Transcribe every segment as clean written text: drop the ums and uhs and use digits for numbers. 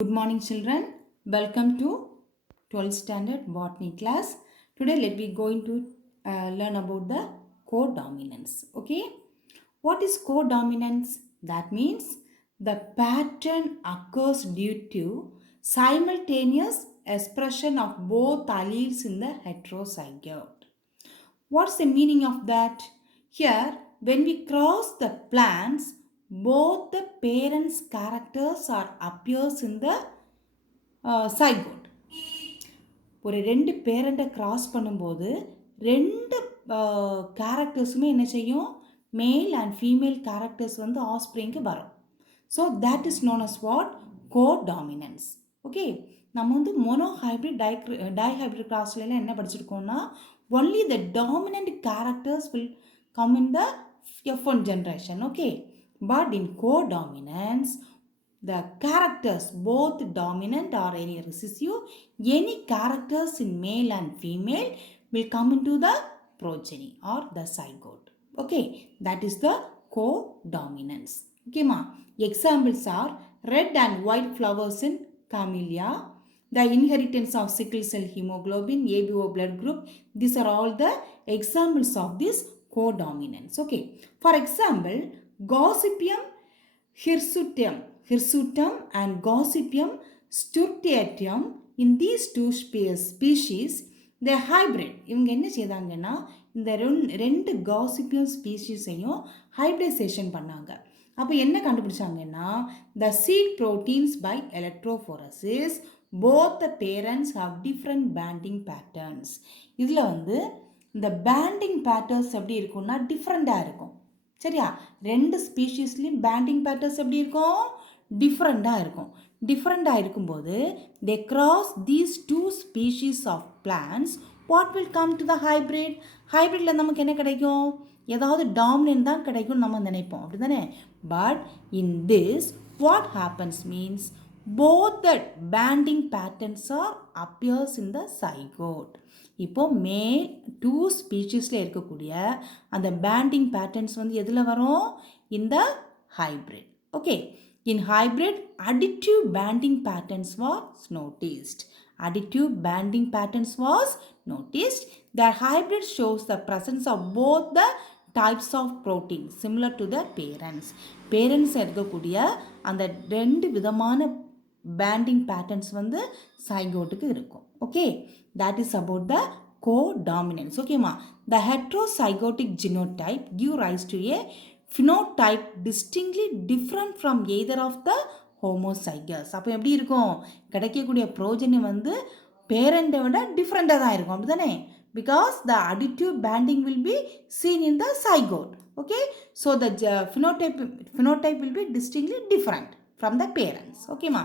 Good morning, children. Welcome to 12th standard botany class. Today, let me going to learn about the codominance. Okay, what is codominance? That means the pattern occurs due to simultaneous expression of both alleles in the heterozygote. What's the meaning of that? Here, when we cross the plants, both the parents' characters are appears in the zygote. ஒரு ரெண்டு பேரண்ட்டை கிராஸ் பண்ணும்போது ரெண்டு கேரக்டர்ஸுமே என்ன செய்யும், male and female characters வந்து ஆஸ்பிரிங்க்கு வரும். So that is known as what codominance. Okay, நம்ம வந்து மோனோஹைப்ரிட் டைஹைப்ரிட் கிராஸ்லாம் என்ன படிச்சிருக்கோம்னா, only the dominant characters will come in the F1 generation. Okay, but in codominance the characters, both dominant or any recessive, any characters in male and female will come into the progeny or the zygote. Okay, that is the codominance. Okay ma, examples are red and white flowers in camellia, the inheritance of sickle cell hemoglobin, ABO blood group. These are all the examples of this codominance. Okay, for example, Gossypium hirsutum and Gossypium sturtiatum, in these two species they hybrid. இவங்க என்ன செய்தாங்கன்னா, இந்த ரெண்டு காசிப்பியம் ஸ்பீஷீஸையும் ஹைப்ரிடைசேஷன் பண்ணாங்க. அப்போ என்ன கண்டுபிடிச்சாங்கன்னா, the seed proteins by electrophoresis both the parents have different banding patterns. இதில் வந்து இந்த பேண்டிங் பேட்டர்ன்ஸ் எப்படி இருக்கும்னா டிஃப்ரெண்ட்டாக இருக்கும். சரியா, ரெண்டு ஸ்பீஷீஸ்லேயும் பேண்டிங் பேட்டர்ன்ஸ் எப்படி இருக்கும், டிஃப்ரெண்ட்டாக இருக்கும். டிஃப்ரெண்ட்டாக இருக்கும்போது they cross these two species of plants, what will come to the hybrid. ஹைப்ரிட்டில் நமக்கு என்ன கிடைக்கும், ஏதாவது டாமினன்ட் தான் கிடைக்கும்னு நம்ம நினைப்போம், அப்படி தானே. But in this what happens means both the banding patterns are appears in the zygote. இப்போ மேல் டூ ஸ்பீஷீஸில் இருக்கக்கூடிய அந்த பேண்டிங் பேட்டர்ன்ஸ் வந்து எதில் வரும், இந்த hybrid. Okay, in hybrid additive banding patterns was noticed. Additive banding patterns was noticed. The hybrid shows the presence of both the types of protein similar to the parents. Parents இருக்கக்கூடிய அந்த ரெண்டு விதமான banding patterns வந்து சைகோட்டுக்கு இருக்கும். Okay, that is about the codominance. ஓகேமா, the heterozygotic genotype give rise to a phenotype distinctly different from either of the homozygous. அப்போ எப்படி இருக்கும், கிடைக்கக்கூடிய ப்ரோஜனி வந்து பேரண்ட்டை விட டிஃப்ரெண்ட்டாக தான் இருக்கும், அப்படி தானே. Because the additive banding will be seen in the zygote. Okay, so the phenotype will be distinctly different from the parents. Okay ma,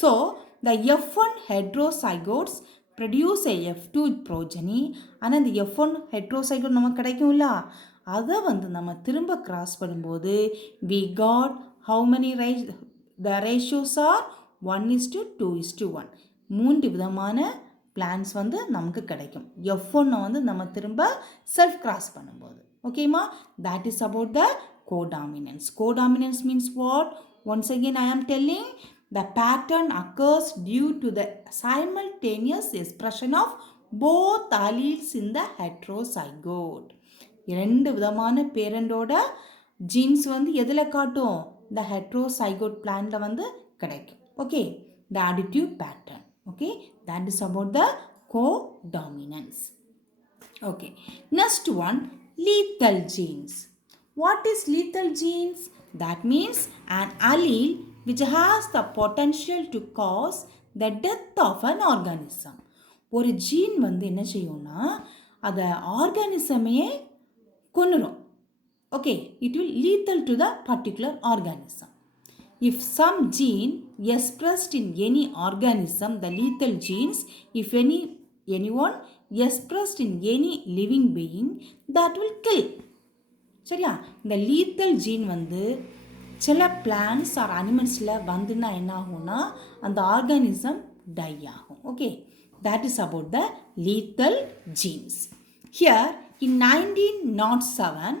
so the F1 heterozygotes produce a F2 progeny. ஆனால் இந்த F1 heterozygote நமக்கு கிடைக்கும்ல, அதை வந்து நம்ம திரும்ப கிராஸ் பண்ணும்போது we got how many the ratios are 1:2:1. மூன்று விதமான பிளான்ஸ் வந்து நமக்கு கிடைக்கும் F1 வந்து நம்ம திரும்ப செல்ஃப் கிராஸ் பண்ணும்போது. ஓகேமா, that is about the codominance. Codominance means what? Once again I am telling, the pattern occurs due to the simultaneous expression of both alleles in the heterozygote. இரண்டு விதமான பேரண்டோட ஜீன்ஸ் வந்து எதில் காட்டும், the heterozygote plantல வந்து கிடைக்கும். Okay, the additive pattern. Okay, that is about the codominance. Okay, next one, lethal genes. What is lethal genes? That means an allele which has the potential to cause the death of an organism. ஒரு gene வந்து என்ன செய்யும்னா, அதை ஆர்கானிசமே கொன்னுரும். Okay, it will lethal to the particular organism. If some gene expressed in any organism, the lethal genes, if anyone expressed in any living being, that will kill. சரியா, இந்த lethal gene வந்து சில பிளான்ஸ் ஆர் அனிமல்ஸில் வந்துன்னா என்ன ஆகும்னா அந்த organism tie ஆகும். Okay, that is about the lethal genes. Here in 1907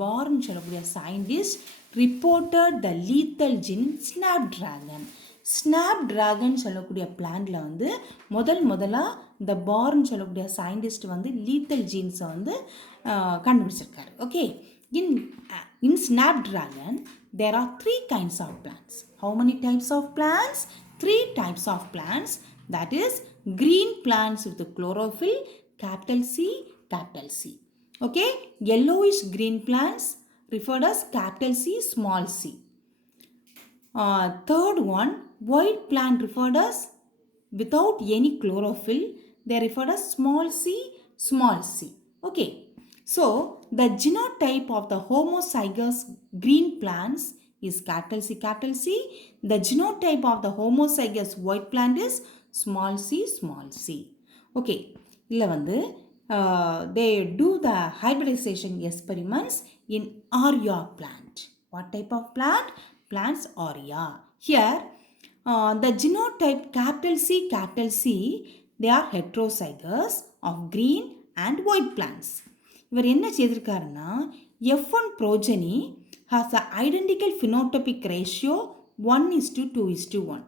பார்ன்னு சொல்லக்கூடிய scientist reported the lethal gene in snapdragon. Snapdragon சொல்லக்கூடிய பிளான்ட்ல வந்து முதலாக இந்த பார்ன்னு சொல்லக்கூடிய சயின்டிஸ்ட் வந்து லீத்தல் ஜீன்ஸை வந்து கண்டுபிடிச்சிருக்காரு. Okay, in snapdragon there are 3 kinds of plants. How many types of plants? 3 types of plants, that is green plants with the chlorophyll, capital C, capital C. Okay, yellowish green plants referred as capital C, small c. Third one, white plant referred as without any chlorophyll, they referred as small c, small c. Okay, so the genotype of the homozygous green plants is capital C, capital C. The genotype of the homozygous white plant is small c, small c. Okay, illa vandu they do the hybridization experiments in Arya plant. What type of plant? Plants Arya. Here the genotype capital C, they are heterozygous of green and white plants. இவர் என்ன செய்திருக்காருன்னா F1 progeny has the identical phenotypic ratio 1:2:1.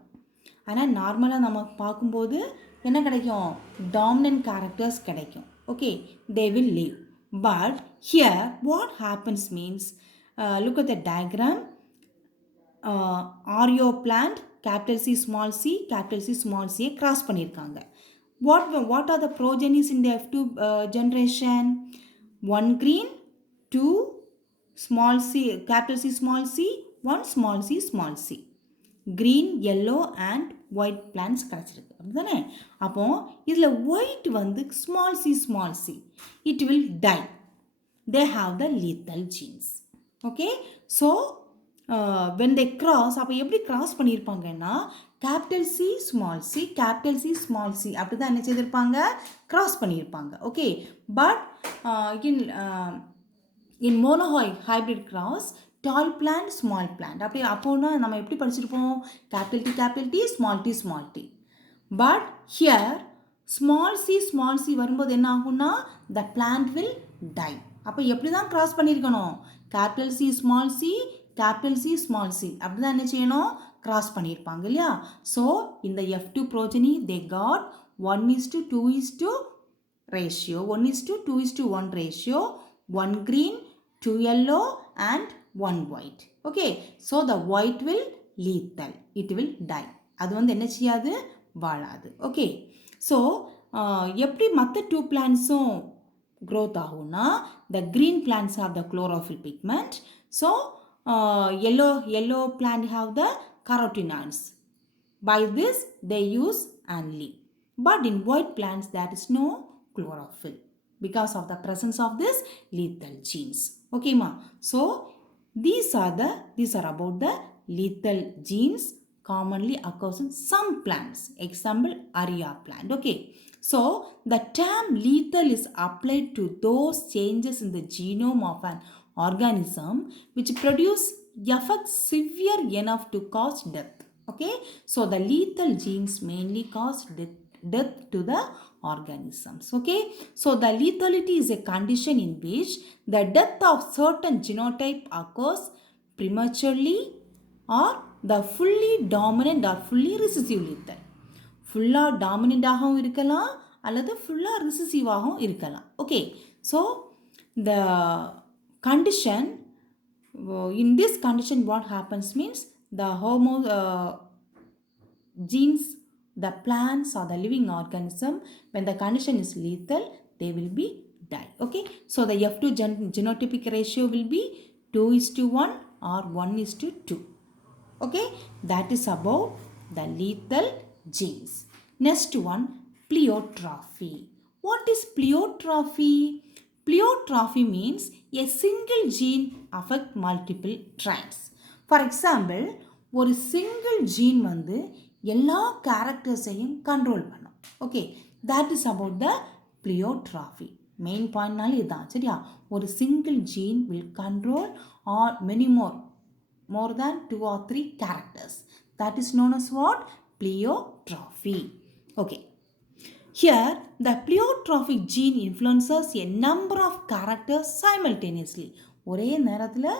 ஆனால் நார்மலாக நம்ம பார்க்கும்போது என்ன கிடைக்கும்? Dominant characters கிடைக்கும். Okay, they will live. But here what happens means, look at the diagram. Aryo plant capital C small c, capital C small c cross பண்ணியிருக்காங்க. What are the progenies in the F2 generation? 1 green, 2 small c, capital C small c, 1 small c, small c. Green, yellow and white plants கிடைச்சிருக்கு. அப்படிதானே? அப்போ இதில் white வந்து small c, small c. It will die. They have the lethal genes. Okay, so when they cross, அப்போ எப்படி cross பண்ணியிருப்பாங்கன்னா capital C small c, capital C small c அப்படி தான் என்ன செய்திருப்பாங்க? cross பண்ணியிருப்பாங்க. Okay, but in monohybrid cross, tall plant, small plant அப்படி அப்போனா நம்ம எப்படி படிச்சிருப்போம்? capital T, small t. But here small c வரும்போது என்ன ஆகும்னா the plant will die. அப்போ எப்படி தான் cross பண்ணியிருக்கணும்? capital C small c, capital C small c அப்படி தான் என்ன செய்யணும்? cross பண்ணியிருப்பாங்க இல்லையா? ஸோ இந்த F2 progeny they got 1:2 ratio, 1:2:1 ratio, 1 green, 2 yellow and 1 white. Okay, so the white will lethal, it will die. அது வந்து என்ன செய்யாது? வாழாது. ஓகே, ஸோ எப்படி மற்ற 2 பிளான்ஸும் growth ஆகும்னா the green plants have the chlorophyll pigment, so yellow plant have the carotenoids. By this they use anli. But in white plants there is no chlorophyll because of the presence of this lethal genes. Okay ma, so these are about the lethal genes commonly occurs in some plants. Example, Arya plant. Okay, so the term lethal is applied to those changes in the genome of an organism which produce effects severe enough to cause death. Okay, so the lethal genes mainly cause death to the organisms. Okay, so the lethality is a condition in which the death of certain genotype occurs prematurely or the fully dominant or fully recessive lethal. ஃபுல்லாக டாமினண்டாகவும் இருக்கலாம் அல்லது ஃபுல்லாக ரிசசிவாகவும் இருக்கலாம். Okay, so the condition, in this condition what happens means the genes, the plants or the living organism, when the condition is lethal, they will be die. Okay, so the F2 genotypic ratio will be 2:1 or 1:2. Okay, that is about the lethal genes. Next one, pleiotrophy. What is pleiotrophy? Pleiotrophy means a single gene affect multiple traits. For example, ஒரு single gene வந்து எல்லா கேரக்டர்ஸையும் control பண்ணும். Okay, that is about the pleiotrophy. Main பாயிண்ட்னாலே இதுதான். சரியா? ஒரு single gene will control or many more than 2 or 3 characters. That is known as what? Pleiotrophy. Okay. Here, the pleiotrophic gene influences a number of characters simultaneously. ஒரே நேரத்தில்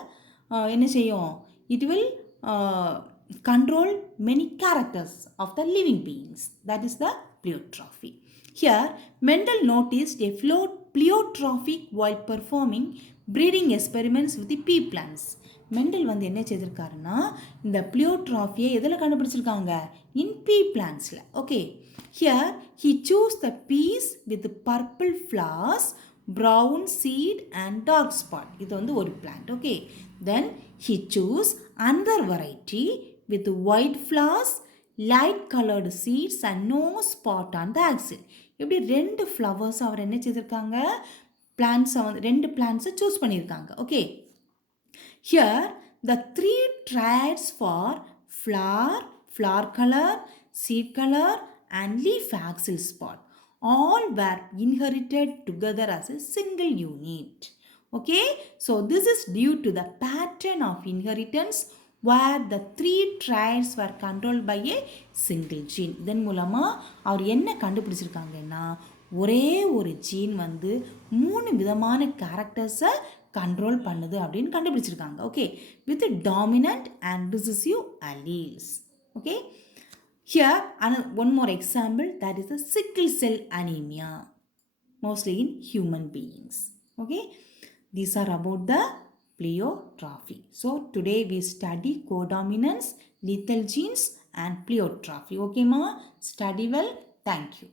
என்ன செய்யும்? It will uh, control many characters of the living beings. That is the pleiotrophy. Here, Mendel noticed a pleiotrophic while performing breeding experiments with the pea plants. Mendel வந்து என்ன செய்திருக்காருன்னா இந்த பிளியோட்ராஃபியை எதில் கண்டுபிடிச்சிருக்காங்க? இன் பீ பிளான்ஸில். Okay, here he choose the peas with purple flowers, brown seed and dark spot. இது வந்து ஒரு plant. Okay, then he choose another variety with white flowers, light colored seeds and no spot on the axil. இப்படி ரெண்டு ஃப்ளவர்ஸ் அவர் என்ன செய்திருக்காங்க? பிளான்ஸை வந்து ரெண்டு பிளான்ஸை சூஸ் பண்ணியிருக்காங்க. Okay, here the three triads for flower color, seed color and leaf axil spot all were inherited together as a single unit. Okay, so this is due to the pattern of inheritance where the three triads were controlled by a single gene. இதன் மூலமா அவர் என்ன கண்டுபிடிச்சிருக்காங்கன்னா ஒரே ஒரு gene வந்து 3 விதமான கேரக்டர்ஸை கண்ட்ரோல் பண்ணுது அப்படின்னு கண்டுபிடிச்சிருக்காங்க. Okay, with dominant and recessive alleles. Okay, here one more example, that is the sickle cell anemia, mostly in human beings. Okay, these are about the pleiotrophy. So today we study codominance, lethal genes and pleiotrophy. Okay ma, study well. Thank you.